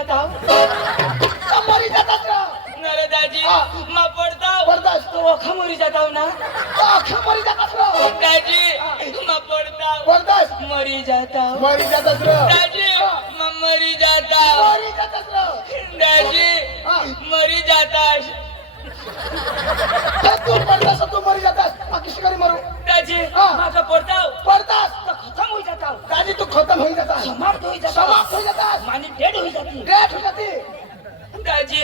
जाता मरी जातात रा नरे दाजी मा पडता पडतास तो अखा मरी जाता ना अख्खा मरी जातात रा दाजी मा पडता पडतास मरी जाता मरी जातात रा दाजी मरी जाता मरी जातात रा दाजी मरी जातास तू पडतास तू मरी जातास बाकी शिकारी मरू दाजी माका पडता पडतास तो खतम होई जाता दादी तू खतम होई जातास समाप्त होई जाता समाप्त होई जातास मानी डेड होई जाती डेट हो जाती दाजी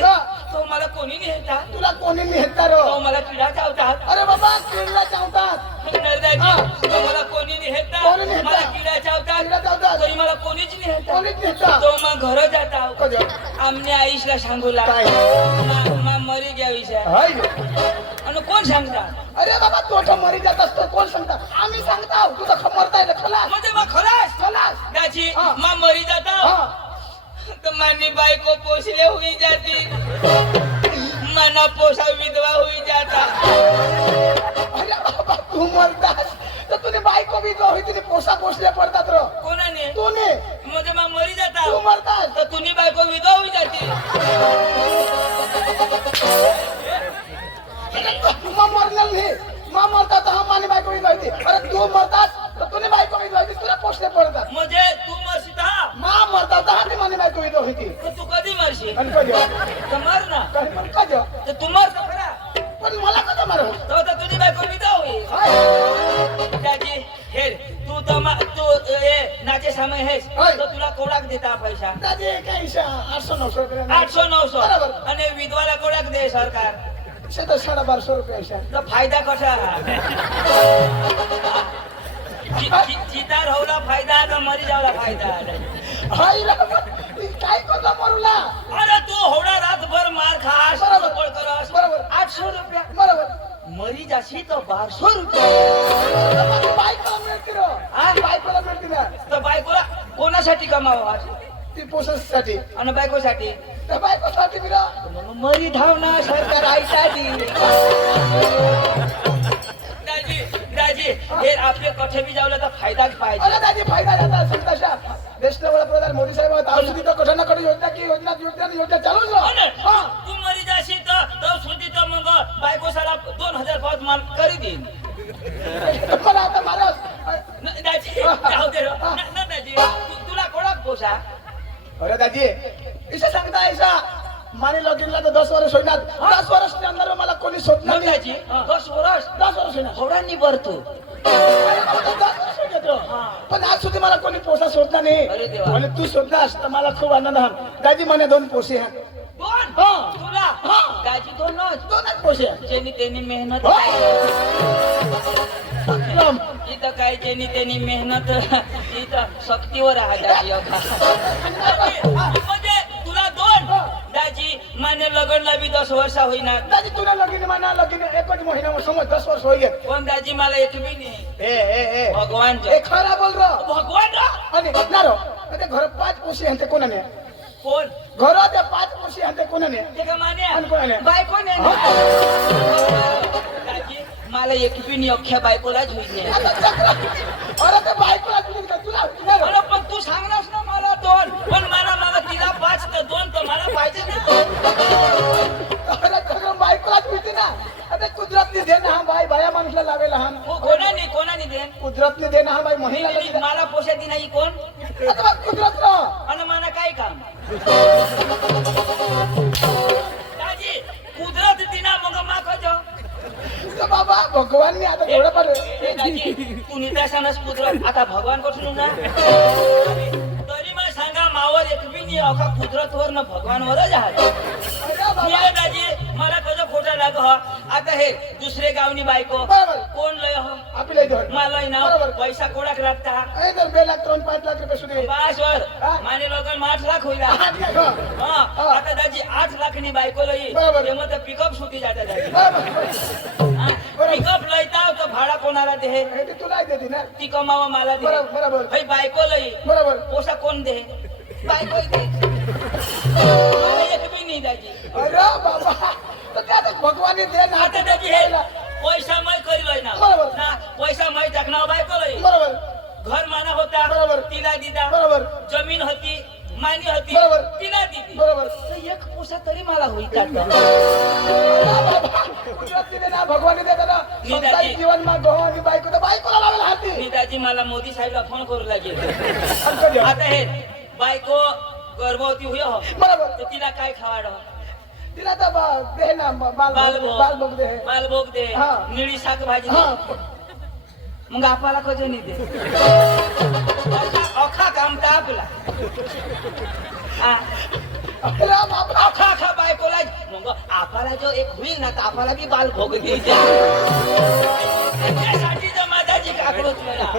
तो मला कोणी नाही येता तुला कोणी निहत्ता रो तो मला किडा चावतात अरे बाबा किडला चावतात दाजी तो मला कोणी नाही येता कोणी नाही येता. मला किडा किडा चावतात चावतात तरी मला कोणीच नाही येता कोणीच निहत्ता तो मग घर जाता कजो आमने आईशला सांगूला काय? मा मरी ગયા વિશે हाय અને કોણ सांगता अरे बाबा तू तो मरी जात असतो कोण सांगता आम्ही सांगता तू तर मरताय रे खलास म्हणजे मा खलास खलास दाजी हा. मा मरी जाता हा तो मानी बायको पोसले हुई जाती मना पोसा विधवा हुई जाता अरे बाबा तू मरतास तर तुझी बायको बी जो होई तिने पोसा पोसले पडतात रो कोणाने तू ने म्हणजे मा मरी जाता तू मरतास तर तुनी बायको विधवा हुई जाती मा मरणार नाही मा मरता तर हम मानी बायको बी जायती अरे तू मरतास तर तुझी बायको बी जायती तुला पोसले पडतात म्हणजे तू मरशील हा मा मरता तर हाती मानी बायको बी होती तर तू कधी मरशील आणि कजो तर मर ना काही पण कजो तर तू मर तर खरा पण मला कजो मारू तो तर तुनी बायको विधवा हुई हाय दादी हे तू तू नाचे समय हेस होय. तो तुला कोडाक देता पैसा दादी काही 800-900 रुपये 800-900 बरोबर. आणि विधवाला कोडाक दे सरकार शे तर 1250 रुपये अशा तो फायदा कसा चितार होला फायदा का मरी जावला फायदा हाय रे काय करतो मरूला अरे तू होडा रातभर मार खास बरोबर. पळ करस बरोबर. 800 रुपया बरोबर मरी जाशी तो 1200 रुपया बायकोला मिळते रो बायकोला मिळते ना तर बायकोला कोणासाठी कमावा ती पोससाठी आणि बायकोसाठी त्या बायकोसाठी बी रो मग मरी धावना सरकार आईसाठी दाजी दाजी हे आपले कठे बी जावला तर फायदाच पाहिजे अरे दादी फायदा जाता असेल तशा देशना वडाप्रधान मोदी साहेब औषधी तो कठा ना कधी योजना की योजना चालूच हो ना? रो हा तू मरी जाशील तर सुधी तर मग बायको साला 2000 पाच मान करी देईन मला आता महाराज दाजी जाऊ दे रो. ना दाजी तुला कोणाक पोसा अरे दादी इसे सांगता ऐसा माने लगीनला तर 10 वर्ष होईनात 10 वर्षाच्या अंदर मला कोणी शोधणार मग नाही दाजी 10 वर्ष 10 वर्ष होईना होडांनी भरतो पण आज सुधी मला कोणी पोसा शोधला नाही अरे देवा. आणि तू शोधलास तर मला खूप आनंद हा दादी म्हणे 2 पोसे हा दोन हा. तुला हा. दाजी दोनच 2च पोसे ज्यांनी त्यांनी मेहनत हो. इथं काय ज्यांनी त्यांनी मेहनत इथं सक्तीवर आहे दाजी म्हणजे तुला दोन दाजी मान्य लग्नला बी 10 वर्ष होईना दादी तुला लगीन म्हणा लगीन एकच महिना समज 10 वर्ष होई गेले पण दाजी मला एक बी नाही ए भगवान ए खरा बोल रो भगवान रा आणि ना रो ते घर 5 पोसे हते कोणाने कोण घर ते 5 पोसे हते कोणाने ते का माने आणि कोणाने बायको नाही दाजी मला एक बी नाही अख्ख्या बायकोलाच होईल अरे ते बायकोला तुला अरे पण तू सांगलास ना मला 2 पण मला तिला 5 तर 2 तर मला पाहिजे ना अरे सगळं बायकोलाच मिळते ना आता कुदरतने दे ना हा बाई बाया माणूसला लावेला हा कोणाने दे कुदरतने दे ना हा बाई महिला मला पोशाती नाही कोण आता बघ कुदरत रो आणि मला काय काम दाजी कुदरत दिना मग माखो तर बाबा भगवानने आता थोडं पण दाजी तू निदासानच कुदरत आता भगवान कुठून ना तरी मग सांगा मावर एक बी नाही अखा कुदरतवर न भगवानवरच आहे अरे बाबा ये दाजी मला कसं खोटा लाग आता हे दुसरे गावनी बायको बरोबर. कोण लय हो आपल्या इथं मला ना बरोबर. पैसा कोडाक लागता ए तर 2 लाख 5 लाख रुपये सुद्धा बस वर हा. माने लोक 8 लाख होईला हा, ठीक आहे. हा हा. आता दाजी 8 लाखनी बायको लई बरोबर. ते मग पिकअप सुटी जाता दाजी बरोबर. पिकअप लयता तर भाडा कोणाला दे हे ते तुला देते ना ती कमावा मला दे बरोबर. भाई बायको लई बरोबर पोसा कोण दे बायको दे मला एक बी नाही दाजी अरे बाबा तर ते आता भगवानने दे ना आता दाजी हे पैसा मै करी ना बरोबर. ना पैसा मै टाकणार बायको लई बरोबर घर माना होता बरोबर. तिला दिदा बरोबर जमीन होती मानी होती बरोबर. तिला दिली बरोबर. तर एक पोसा तरी मला होईल का कुदरतीने ना भगवान देता ना मी संसारिक दाजी. जीवन मा गहो आणि बायको तर बायकोला लावेल हाती नीताजी मला मोदी साहेबला फोन करू लागेल आमचं देव. आता हे बायको गर्भवती हुई हो बरोबर तर तिला काय खावाड तिला तर दे ना बाल बघ दे मालभोग दे हा. निळी शाकभाजी हा दे मग आपल्याला कधी नाही दे अखा काम आपला अरे बाबा अखा बायकोला मग आपल्याला जो एक होईल ना तर आपल्याला बी बाल भोग द्यायचे त्यासाठी तर माझाची काकडूच मला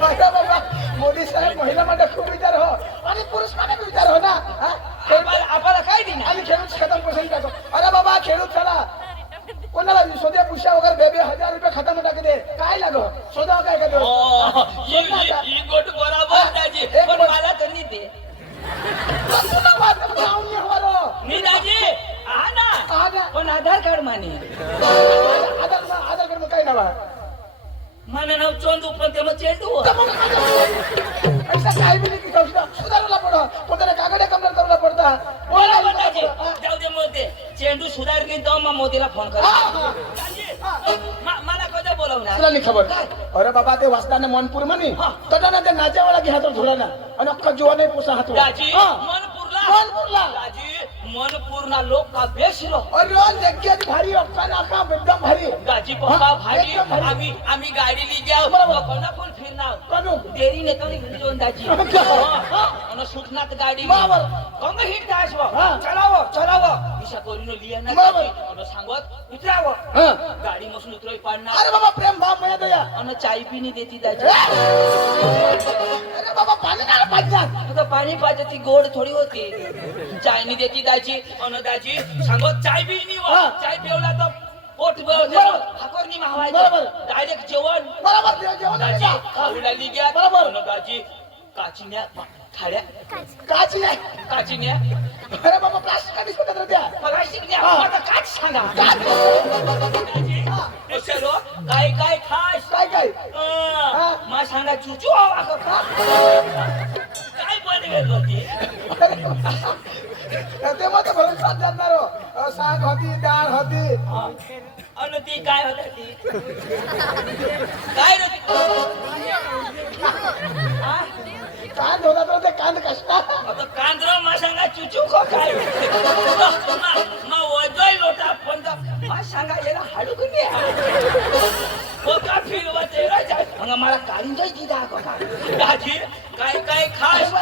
बघा बाबा मोदी साहेब महिला मध्ये खूप विचार हो आणि पुरुष मध्ये विचार हो ना हा? आपल्याला काय देणार आणि खेळूच खतम करून टाको अरे बाबा खेळूच चला कोणाला सोद्या पुष्या वगैरे बेबे 1000 रुपये खतम टाक दे काय लागो सोदा काय का ही गोट बरोबर दाजी पण मला तर नाही दे मी दाजी हा ना पण आधार कार्ड माने आधार कार्ड काय नावा माने नाव चोंदू पण ते मग चेंडू ऐसा काय बी नाही की सुधारायला पडो पोताने कागडे कमला करायला पडता बरोबर दाजी जाऊ दे मोदी चेंडू सुधार घेईन तेव्हा मग मोदीला फोन करा मला कधी बोलवणार तुला नाही खबर अरे बाबा ते वाचताना मनपूर म्हणे तटाना ते नाच्यावाला घ्यायचा थोडा ना आणि अख्खा जीवाने पोसा हात दाजी मनपूरला दाजी मनपूर्णा लोक का बेशिरो अरे जग्यात भारी अक्का नाका एकदम भारी दाजी पप्पा भारी एकदम भारी. आम्ही गाडी ली जाऊ बरोबर. कोणा पण फिरणार करू देरी ने तरी घरी जाऊन दाजी आणि सुटनात गाडी बरोबर. कंग हिट दासव हा. चलाव दिशा करून लिया ना बरोबर. आणि सांगत उतराव हा. गाडी मसून उतरोय पाडणार अरे बाबा प्रेम भाव मया दया आणि चाय पिणी देती दाजी अरे बाबा पाणी नाही पाहिजे आता पाणी पाहिजे ती गोड थोडी होती चायनी देती दाजी आणि दाजी सांगत चाय बी नाही हा. चाय पिवला तर पोट बरोबर. भाकरनी मावायचं बरोबर. डायरेक्ट जेवण बरोबर जेवण दाजी आहे. खाऊला लिग्या बरोबर. आणि दाजी काचिन्या खाड्या काच नाही काचिन्या अरे बाबा प्लास्टिक का दिसत होतं त्या प्लास्टिकन्या हा. आता काच सांगा काच. दाजी हा. चलो काय खास काय काय मा सांगा चुचू आवा का काय बनवेल होती ते मग भरून साथ जाणार हो साग होती डाळ होती अन ती काय होत ती काय रे ती? हा? कांद होता तर ते कांद कष्टा आता कांद्र मा सांगा चुचू को काय मा वजोय लोटा पण मा सांगा याला हाडू कुणी कोका फिरवा ते राजा मग मला काढून जाय ती दा कोका दाजी काय खास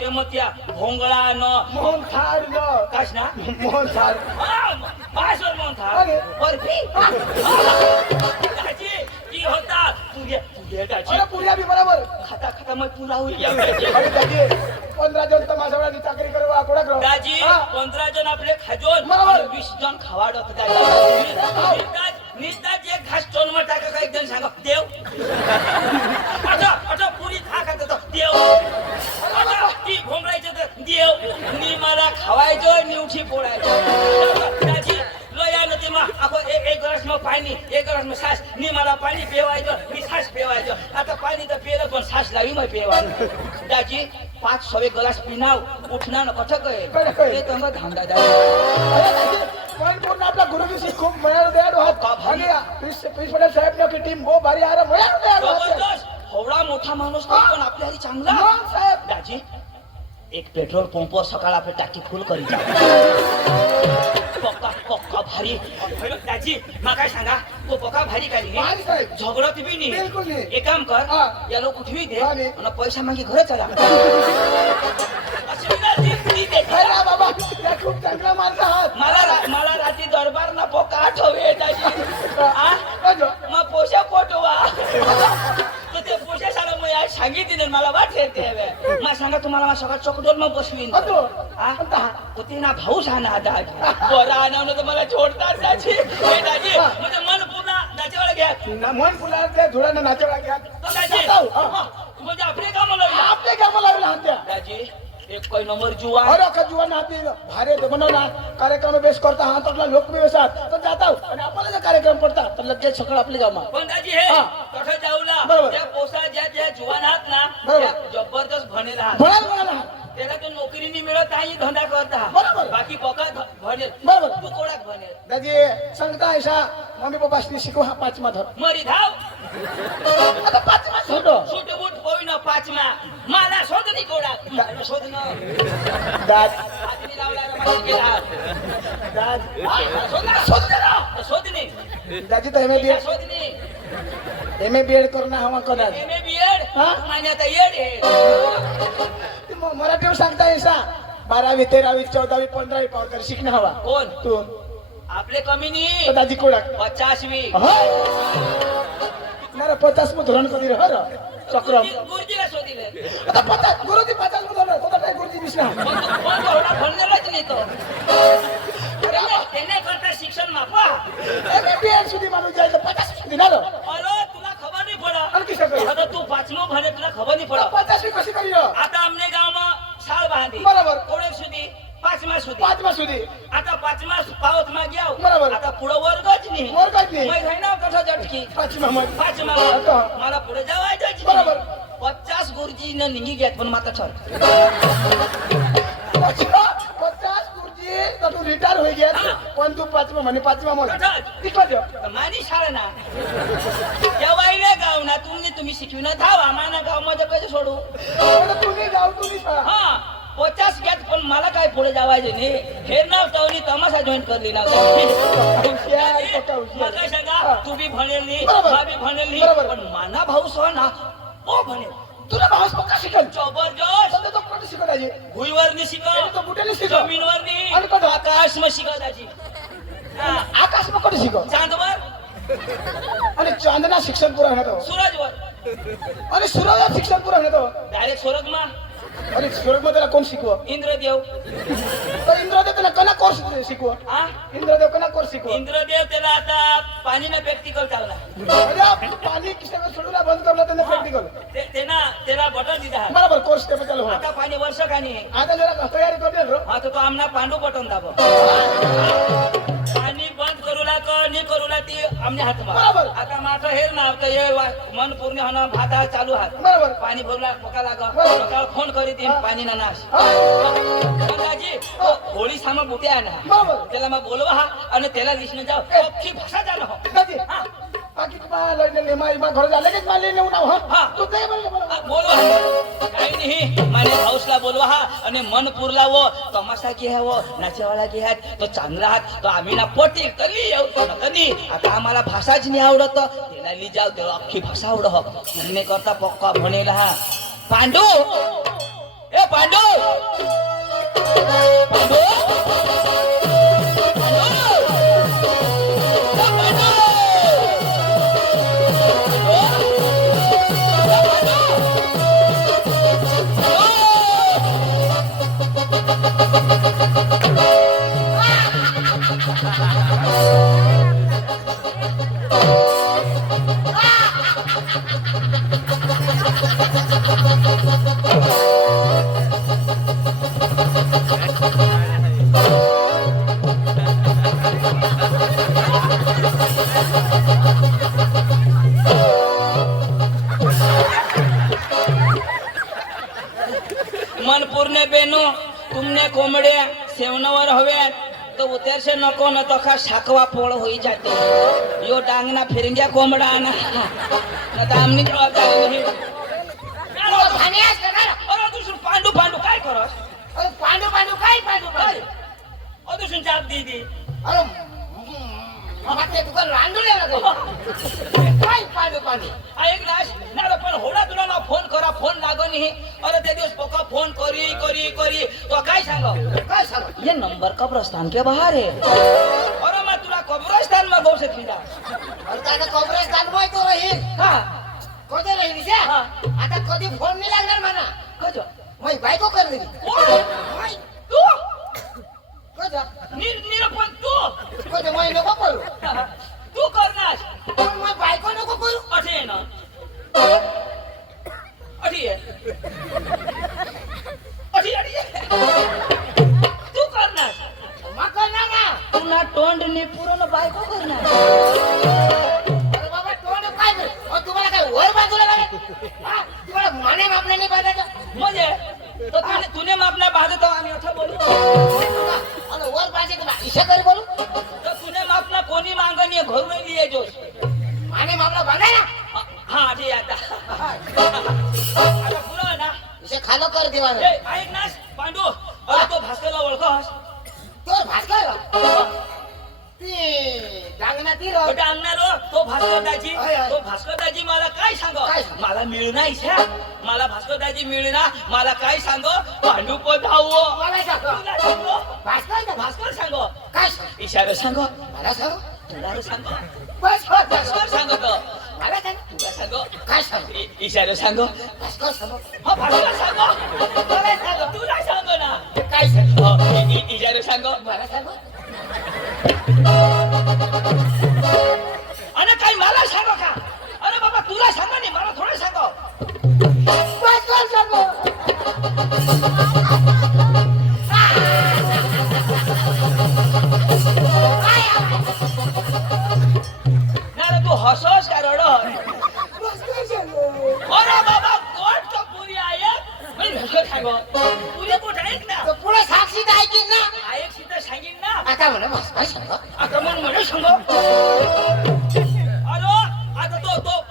ते मग त्या भोंगळा न मोहन थाळ न काश ना मोहन थाळ पासवर मोहन था अरे. बर्फी दाजी की होता तुझे दाजी अरे पुऱ्या बी बरोबर खाता मग पुरा होईल अरे त्याची 15 जण तर माझ्या वेळा चाकरी करू आकोडा करू दाजी 15 जण आपले खाजोन बरोबर. 20 जण खावाडत दाजी निदाज एक घास टोन मध्ये टाका का एक जण सांगा देव आता पुरी खा खात होता देव आता ती घोंगडायचं तर देव नि मला खावायचं निवठी पोळायचं दाजी लोया नदी मा आपण एक ग्लास में पाणी एक ग्लास में सास नि मला पाणी पिवायचं मी सास पिवायचं आता पाणी तर पिलं पण सास लावी मग पिवायचं दाजी 5-6 ग्लास पिनाव उठणार न कठं काय ते तंग धांदा दाजी पण पूर्ण आपला गुरुजी खूप मयाळ द्याड होत आणि प्रिन्सिपल साहेब की टीम बहुत भारी आ रहा मयाळ द्याड जबरदस्त एवढा मोठा माणूस नाही पण आपल्या हरी चांगला मग साहेब दाजी एक पेट्रोल पंपवर सकाळ आपली टाकी फुल करी पक्का भारी दाजी मग काय सांगा तो पक्का भारी काय भारी साहेब. झगडत बी नाही बिलकुल नाही. एक काम कर हा. या लोक उठवी दे हा, नाही. आणि पैसा मागे घर चला अशी ना ती देते. अरे बाबा त्या खूप चांगला माणसं आहात मला रात्री दरबार ना पोका आठवे दाजी अजो. मग पोशा पोटवा तर ते पोशा साला मग आज सांगितले मला वाटते ते मग सांगा तुम्हाला सगळं चोकडोल मग बसवीन अजो. तो ते ना भाऊ सांगा दाजी बरं आणवलं तर मला छोडतात दाजी हे दाजी म्हणजे मन पूर्ण दाजीवाला घ्या ना मन फुला ते धुळानं नाचवला घ्या तो दाजी म्हणजे आपले काम लावला आपले काम लावला हात्या दाजी एक कोई नंबर जुवा अरे का जुवान हाती भारे ते बनवला कार्यक्रम बेस करता हात आपला लोकव्यवसाय तर जाता आणि आपल्याला जर कार्यक्रम पडता तर लगेच सकाळ आपली कामा पण दाजी हे कसं जाऊला बरोबर. त्या पोसा ज्या जुवान आहात ना बरोबर. त्या जबरदस्त भनेल आहात म्हणाल म्हणाला त्याला तो नोकरी नाही मिळत आहे धंदा करता बरोबर. बाकी पका भनेल बरोबर. तू कोणाक भनेल दाजी सांगता ऐसा मम्मी पप्पासनी शिकवा हा 5मा धर मरी धाव आता 5मा सोडो सुट बुट होईन पाचमा मला शोध नाही कोणाक शोध न दाज हातनी लावला रे मला केला दाज शोध ना शोध दे ना. शोध नाही दाजी तर एमए शोध नाही बीएड करणं हवा कदाच एम ए बीएड हा? महिन्यात येड आहे मराठीवर सांगता ऐसा 12वी 13वी 14वी 15वी पावकर शिकणं हवा कोण तू आपले कमी तो नाही दाजी कोणाक 50वी मारा 50 मु धरण कधी हर चक्रम गुरुजीला शोधिले आता 50 गुरुजी 50 मु धरण तो काय गुरुजी दिसला कोण एवढा भरलेलाच नाही तो त्याने करता शिक्षण मापा एमए बीएड सुधी माणूस जायचं 50 सुधी ना अरे तुला खबर नाही पडा आणखी सगळं आता तू पाचमो भरे तुला खबर नाही पडा 50 कशी करी आता आमने गावमा शाळ बांधी बरोबर. कोणे सुधी पाचमा सुधी 5मा सुधी आता पाचमा पावत मा ग्याव बरोबर. आता पुढं वर्गच नाही वर्गच नाही. मग ना कसा झटकी 5मा मग पाचमा आता. मला पुढे जावायचं बरोबर. 50 गुरुजी न निघी घेत पण माता ठर 50 गुरुजी तर तू रिटायर होई गया पण तू 5मा म्हणे 5मा मला तिकडं मानी शाळा ना जेवायले गाव ना तुम्ही शिकविन धाव आम्हाला गाव मध्ये पैसे सोडू तुम्ही जाऊ तुम्ही हा 50 घेत पण मला काय पुढे जावायचे नाही हे नाव तवनी तमाशा जॉईन करली ना हुशार पक्का मला हुशार सांगा तू बी भनेल नाही बरोबर. हा बी भनेल नाही बरोबर. पण माना भाऊ सो ना ओ भनेल तुला भास पक्का शिकल जबरदस्त सध्या तो कोणी शिकत आहे भुईवर नाही शिकव तो बुटेने शिकव जमीनवर आणि नाही कसं? आकाश में शिकवताची आकाश में कोणी शिकव चांदवर आणि चांदना शिक्षण पुरा होण्यात सूरजवर आणि सूर्य शिक्षण पुरा होण्यात डायरेक्ट स्वर्ग मा आणि सूरज मध्ये कोण शिकव इंद्रदेव तर इंद्रदेव त्याला कना कोर्स शिकव हा इंद्रदेव कना कोर्स शिकव इंद्रदेव त्याला आता पाणी ना प्रॅक्टिकल चालला अरे पाणी किशा सोडूला बंद करला त्यांना प्रॅक्टिकल त्याला बटन दिला बरोबर कोर्स ते बदल हो आता पाणी वर्ष कानी आता जरा तयारी करते रो आता तो आमना पांडू बटन दाब पाणी बंद करूला का नाही करूला ती आमने हात बरोबर. आता माझं हेर ना आता हे मन पूर्ण होणं भाता चालू हात बरोबर. पाणी भरला पका लाग बरोबर. सकाळ फोन करी ती पाणी ना नाश हा. दाजी होळी सामा बुटे आहे ना बरोबर. त्याला मग बोलवा हा आणि त्याला लिस्न जाओ अख्खी भाषा जाणं हो दादी हा. बाकी तुम्हाला लढले माई घर झाले की मला नेऊन आव हा. हा तू ते बोल बोलवा काही नाही माने हाऊसला बोलवा हा आणि मन पुरला वो तमाशा की है वो नाचेवाला की है तो चांगला हात तो आम्ही ना पोटी कली येऊ कधी आता आम्हाला भाषाच नाही आवडत त्याला ली जाऊ तेव्हा अख्खी भाषा आवड हो म्हणणे करता पक्का म्हणेल हा पांडू ए पांडू पांडू मन पूर्ण बेनो तुमने कोंबड्या सेवनावर हव्यात तो उतरशे नको न तो का शाकवा पोळ होई जाते यो डांगना फिरंग्या कोंबडा ना आता आमनी जबाबदारी नाही अरे दुसरं पांडू पांडू काय करस पांडू पांडू काय पांडू काय दुसरं जाप दीदी अरे मग ते तुका रांडूले काय पांडू पांडू ऐक नाश ना पण होडा तुला ना फोन करा फोन लागो नाही अरे ते दिवस पक्का फोन करी करी करी तो काय सांगो काय सांग ये नंबर कब्रस्तान के बाहर है अरे मैं तुला कब्रस्तान में गौ से खींचा अरे त्याला कॉंग्रेस दानवाय तो रही हा कधी रही निशा हा. आता कधी फोन नाही लागणार म्हणा कजो मग बायको कर दिली कोण तू कधी निरपण तू कधी मग नको करू तू करणार पण मग बायको नको करू अठे ना अठी आहे अठी अठी तू करणार मग करणार ना तुला तोंड ने पुरण बायको करणार अरे बाबा तोंड काय कर तुम्हाला काय वर बाजूला लागेल तुम्हाला माने मापले नाही पाहिजे म्हणजे तर तुने माप आणि वर पाहिजे का इशा करी बोलू तर तुने मापला कोणी मागणी घरून लिये जोश आणि मामला बांधाय ना हा ठीक आहे आता पुरा ना इशे खालो कर देवा ए ऐक ना पांडू अरे तो भास्करला ओळखस तो भास्कर ती डांगना ती रो कुठे आणणार हो? तो भास्करदाजी होय, होय. तो भास्करदाजी मला काय सांग काय सांग? मला मिळणार इच्छा मला भास्करदाजी मिळणार मला काय सांग पांडू पधाव मला सांग तुला सांगो भास्कर ना भास्कर सांगो काय सांग इशारा सांगो मला सांग तुला सांगो बस भास्कर सांगतो मला सांग तुला सांगो काय सांग इशारा सांगो भास्कर सांग हा भास्कर सांगो मला सांग तुला सांगो ना काय सांग हो, इशारा सांगो मला सांग अरे काही मला सांगो का अरे बाबा तुला सांगो नाही मला थोडं सांगो भास्कर सांग नाही रे, तू हसोस का रडस भास्कर सांग अरे बाबा कोण तो पुरी आहे पण भास्कर सांगो पुरी कुठं ऐक ना तो पुढे साक्षी ऐकीन ना ऐक सीता सांगीन ना आता म्हणा भास्कर सांग आता मग म्हणे सांगो अरे आता तो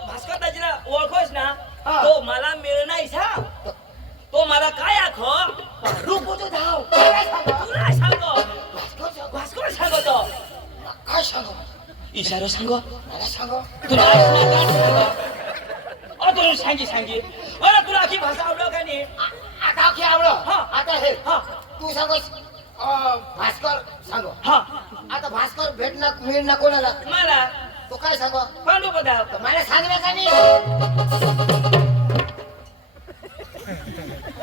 भास्कर दाजीला ओळखोस ना हा. तो मला मिळणार सा तो मला काय आखो रूप होतो धाव मला सांग तुला सांगो भास्कर सांग भास्कर सांगो तो काय सांग इशारो सांगो मला सांग तुला ऐकणार का सांगो अ तुला सांगी अरे तुला आखी भाषा आवडो का नाही आता की आवडं हा. आता हे हा तू सांगोस भास्कर सांगो हा आता भास्कर भेटणार मिळणार कोणाला मला तू काय सांगो पांडू पदाव तर मला सांगणार का नाही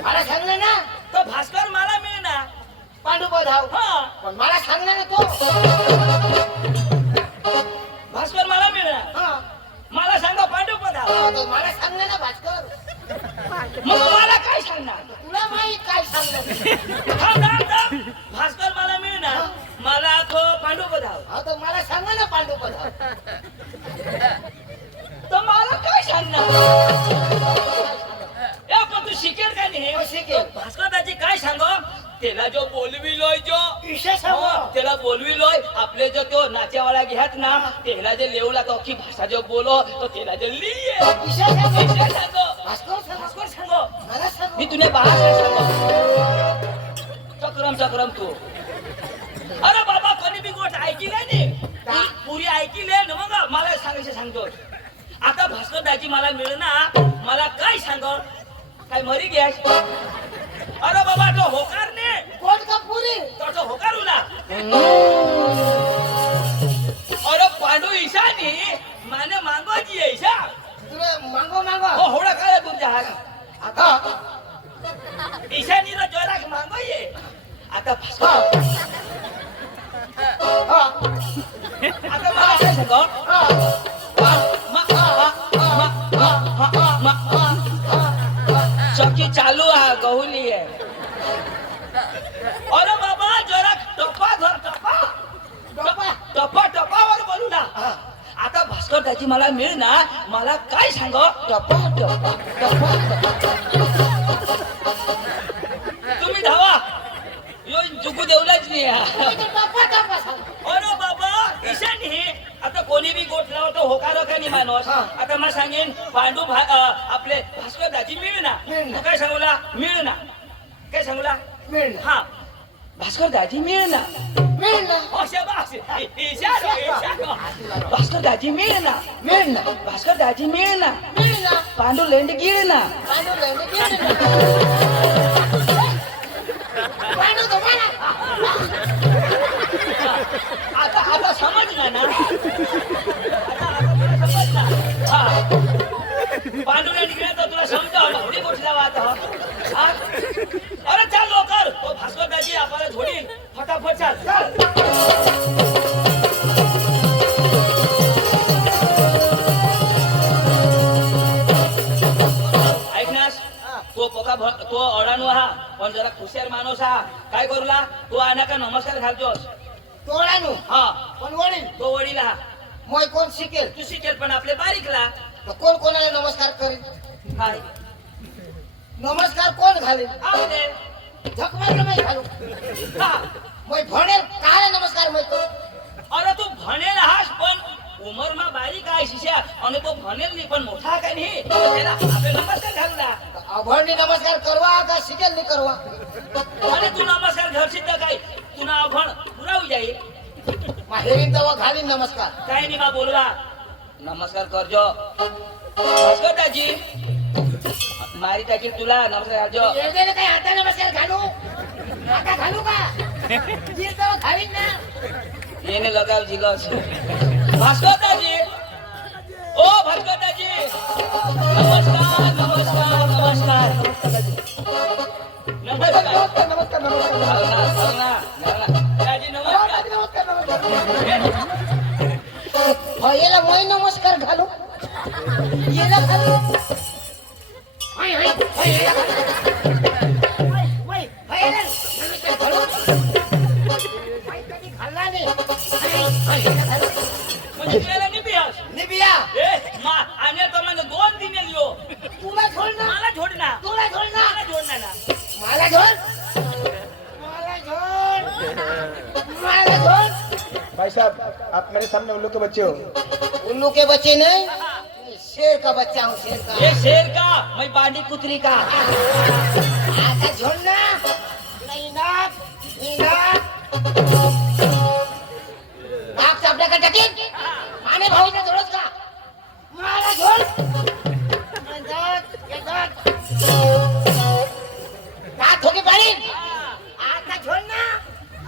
मला सांगणार ना तो भास्कर मला मिळणार पांडू बधाव हा पण मला सांगणार ना तो भास्कर मला मिळणार हा मला सांगा पांडू पदाव तर मला सांगणार ना भास्कर मग मला काय सांगणार तुला माहित काय सांगणार थांब. भास्कर मला मिळणार मला तो पांडू पदाव हा तर मला सांगा ना पांडू बधाव तर मला काय सांगणार ए पण तू शिकेल का नाही हो, शिकेल. भास्कर दाजी काय सांगो त्याला जो बोलविलोय जो विषय सांगो त्याला बोलविलोय आपले जो तो नाचेवाला घ्यात ना त्याला जे लेवला तो की भाषा जो बोलो तो त्याला जे लिये विषय सांगो विषय सांगो भास्कर सांगो भास्कर सांगो मला सांगो मी तुने बाहेर सांगो चक्रम तू अरे बाबा कोणी बी गोष्ट ऐकली नाही पुरी ऐकली ना मग मला सांगायचं सांगतो आता भास्कर दाजी मला मिळणार मला काय सांग काय मरी गॅस अरे बाबा तो होकार ने कोण का पुरी तो होकार उला अरे पांडू ईशानी माने मांगो जी ईशा तुला मागो मागो हो होडा काय तुमच्या हात आता ईशानी रो जोराक मांगो ये आता भास्कर हा आता मला काय सांग हा चौकी चालू आहे गहुली आहे अरे बाबा जरा टप्पा धर टप्पा टप्पावर बोलू ना आता भास्कर त्याची मला मिळणार मला काय सांग टप्पा टप्पा तुम्ही धावा यो चुकू देऊलाच नाही टप्पा टप्पा सांग अरे बाबा ईशानी आता कोणी बी गोठ लावतो होकार का नाही मानस हा. आता मला सांगेन पांडू आपले भास्कर दाजी मिळणार मिळणार. तू काय सांगूला मिळणार काय सांगूला मिळणार हा भास्कर दाजी मिळणार मिळणार शाबास इशारो भास्कर दाजी मिळणार मिळणार भास्कर दाजी मिळणार मिळणार पांडू लेंड गिळणार पांडू लंड गेलं पांडू तो मला आता समजला ना आता समजला हा पांडू लेंड गिळतो तुला समजावलं थोडी गोष्ट वाट हा अरे चाल लवकर तो भास्कर दाजी आपल्याला झोडील फटाफट चाल ऐकनास तो अडाणू हा पण जरा खुशार माणूस हा काय करूला तो आणा का नमस्कार घालतोस तोडानू हा पण वडील तो वडील हा मोय कोण शिकेल तू शिकेल पण आपले बारीकला तर कोण कोणाला नमस्कार करेल काय नमस्कार कोण घालेल आपले झक मारलो मैं घालू હા. मैं भणेल काळे नमस्कार मैं करू अरे तू भणेल हास पण उमરમાં બારીક आहे शिष्या અને તો ભણેલ નહીં પણ મોઠા કાંઈ નહીં તો તેના આપણે નમસ્કાર ઘાલું ના अभणनी नमस्कार करवा का शिकेल नहीं करवा અને તું નમસ્કાર ઘરથી તો કાંઈ તું ના અભણ પુરાવી જાય माहेरी तवा घाली नमस्कार કાંઈ નહીં માં બોલવા નમસ્કાર કરજો ભાસ્કરદાજી મારી ટાકી તુલા નમસ્કાર કરજો येदे काय आता नमस्कार घालू आता घालू का ये तवा घाली ना એને લગાવ જીગો છે ભાસ્કરદાજી ओ भास्करदाजी नमस्कार नमस्कार नमस्कार नमस्कार नमस्कार नमस्कार नमस्कार भावना भावना दाजी नमस्कार दादी, नमस्कार नमस्कार येला मैं नमस्कार घालू येला घालू हाय हाय हाय येला घालू हाय हाय येला नमस्कार घालू हाय कधी घालला नाही हाय हाय येला घालू म्हणजे तुला निबियास निबिया ए मा आने तो મને 2 દિને લ્યો तुला छोड ना मला छोड ना तुला छोड ना मला छोड ना मला छोड मला छोड मला छोड भाई साहब आप मेरे सामने उल्लू के बच्चे हो उल्लू के बच्चे नहीं शेर का बच्चा हूँ शेर का ये शेर का मैं बांडी कुतरी का आता छोड़ ना नहीं नाक नाक चापला का टकीन आने भाऊ ने थोडंच का मला छोड़ नाक ठोकी पाडी आता छोड़ ना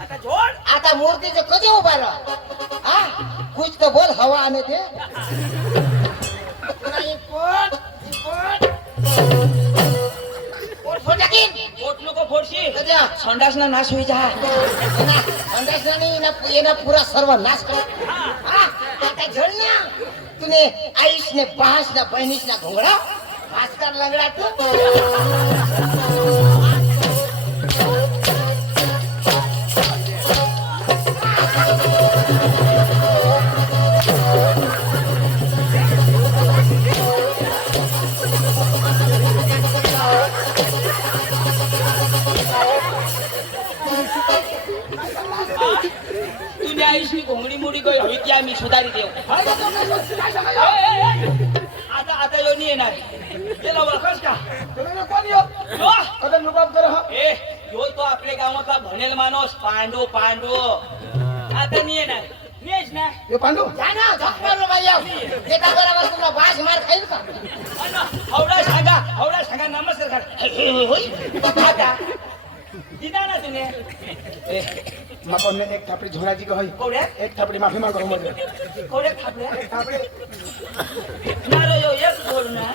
आता छोड आता मूर्तीचं कधी उभा राहा हा कुछ तो बोल हवा आने दे नाही पोट फटाकीन पोट नको फोडशी कद्या संडास ना नाश होई जा अंदाजनी ना येना पूरा सर्व नाश कर हा आता झड ना तूने आईश ने बास ना बहिणीश ना घोंगडा भास्कर लंगडा तू तुने आईशी घोंगडी मुडी गई हवी त्या मी सुधारी देऊ भाई साहब, काय सांगायचं? आता आता यो नाही येणार त्याला ओळखस का तुम्ही लोक कोण हो यो कदम रुबाब करा हा ए यो तो आपल्या गावातला भनेल माणूस पांडू पांडू आता नाही येणार नेच ना यो पांडू जा ना झक मारलो बाई याव एका बरोबर तुला बास मार खाईल का हवडा सांगा नमस्कार कर होय आता दिदा ना तुने ए मापने एक थापड़ी झोना जी को होई कोड्या एक थापड़ी माफी मांगो मुझे कोड्या थापल्या थापड़ी मारो यो एक जोड ना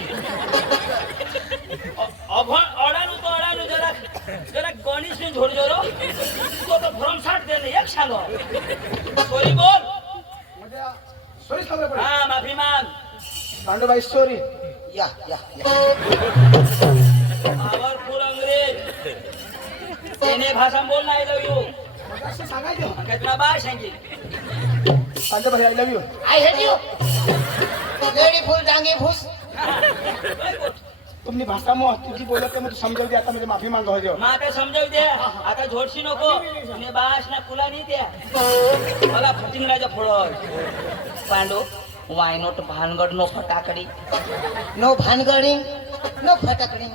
अडानु तो अडानु जरा गणेश ने झोड जोरो तो भ्रमसाट देने एक सांगो सॉरी बोल मुझे सॉरी खबर पड़ी हां माफी मांग पांडू भाई सॉरी या पावरफुल अंग्रेज तेने भाषा बोल ना आई लव यू असं सांगायचं काय तुला बाय सांगी पांडू भाई I love you I hate you lady फुल डांगे फुस तुमनी भाषा में तुझी बोलत मैं तू समझाव दे आता मुझे माफी मांगो हो जो आता समजाव दे आता झोडशी नको तुने बास ना कुला नाही त्या मला फटिंगडाच्या फोडो पांडू वाय नोट भानगड नो फटाकडी नो भानगडी नो फटाकडी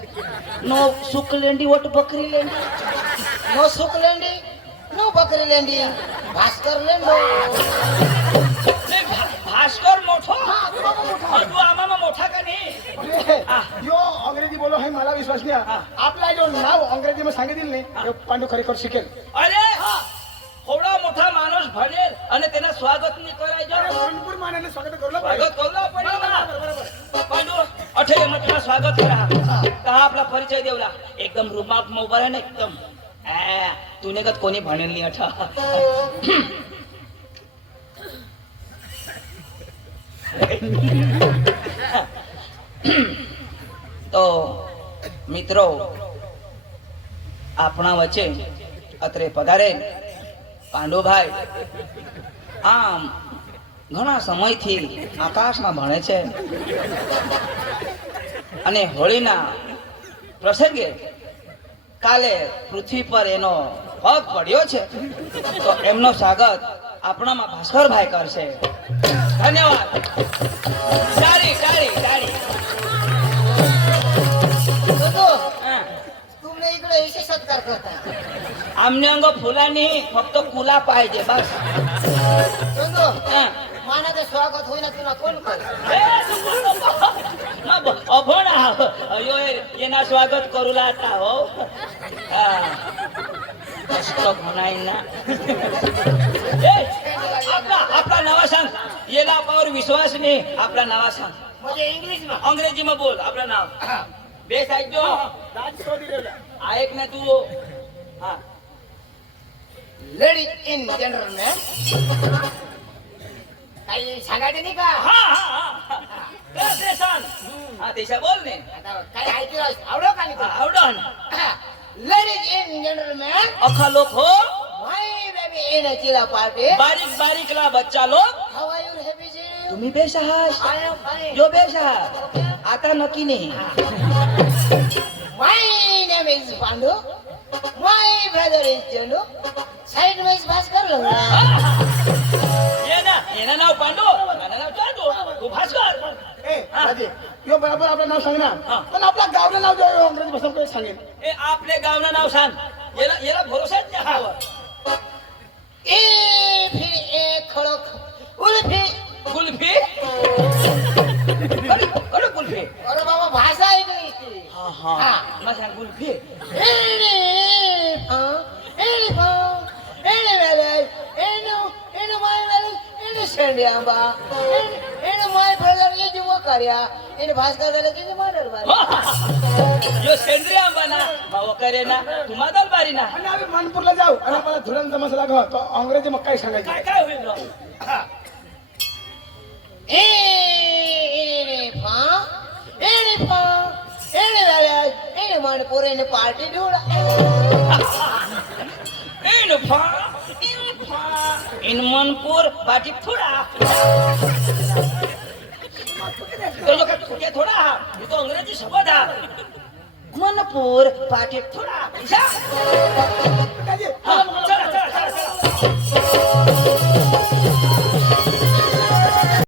नो सुकलेंडी वट बकरी लेंडी नो सुकलेंडी नो बकरी लेंडी भास्कर लेंडो भास्कर मोठो तू आम्हाला मोठा का नाही यो अंग्रेजी बोलो है मला विश्वास नाही आपला जो नाव अंग्रेजी में सांगितलं नाही यो पांडू खरेखर शिकेल अरे हा थोडा मोठा माणूस भनेल आणि त्यांना स्वागत नाही करायचं भरपूर मानाने स्वागत करलं स्वागत करू पडेल ना पांडू अठे मग तुला स्वागत करा का आपला परिचय देवला एकदम रुमाप मोबाईल आहे ना एकदम तूने कत कोणी भनेल नाही अठा તો મિત્રો આપણા વચ્ચે અત્રે પધારે પાંડુભાઈ આમ ઘણા સમયથી આકાશમાં ભણે છે અને હોળીના પ્રસંગે કાલે પૃથ્વી પર એનો પગ પડ્યો છે તો એમનો સ્વાગત આપણામાં ભાસ્કરભાઈ કરશે. ધન્યવાદ. તાળી તાળી તાળી. तो હા. तुमने इकडे इसे सत्कार करता आमने अंग फुलांनी फक्त कुला पाहिजे बस. तो हा. मानाचं स्वागत होईना तुला कोण कर अभण अयो येना स्वागत करू लागता हो. हा. कष्ट म्हणाय ना. ए, आपला नावा सांग. येला पावर विश्वास नाही. आपला नावा सांग. म्हणजे इंग्लिश मा अंग्रेजी में बोल आपलं नाव. बेस ऐकतो. ऐक ना तू. हा. लेडीज इन जनरल काही सांगायचं नाही का हा हा हा. ते सांग. हा देशा बोल ने. आता काही ऐकलं आवडो का नाही आवडण. लेडीज इन जनरल मॅन अखा लोक हो. माय बेबी इन चिला पार्टी बारीक बारीक ला बच्चा लोक. हाऊ आर यू हॅपी जी तुम्ही बेश आहात. आय एम फाईन जो बेश आहात. आता नक्की नाही. My name is Pandu my brother is Chandu side wise Bhaskar लंगडा ये ना नाव पांडू. माझं नाव चांदू. तू भास्कर. ए राजे यो बरोबर आपलं नाव सांग ना. हा. पण आपल्या गावचं नाव जो अंग्रेजी भाषेत काही सांगेल. ए आपले गावना नाव सांग. याला भरोसाच नाही हवा. ए फिर एक खड़क उल्फी कुल्फी. अरे कुल्फी. अरे बाबा भाषा ऐकली की हा हा. हा. मला सांग कुल्फी. यो सेंद्रिय आंबा ना भाऊ करे ना तुम्हा दलबारी ना. आणि आम्ही मनपूरला जाऊ आणि आपल्याला धुरण समजला का तो अंग्रेजी मग काय सांगायचं. काय काय होईल राव? पार्टी ढूंढा इन मनपुर पाठी थोडा. थोडा हा. मी तो अंग्रेजी शब्द हा. मनपुर पाठी थोडा. राजे, हा, चला चला चला चला.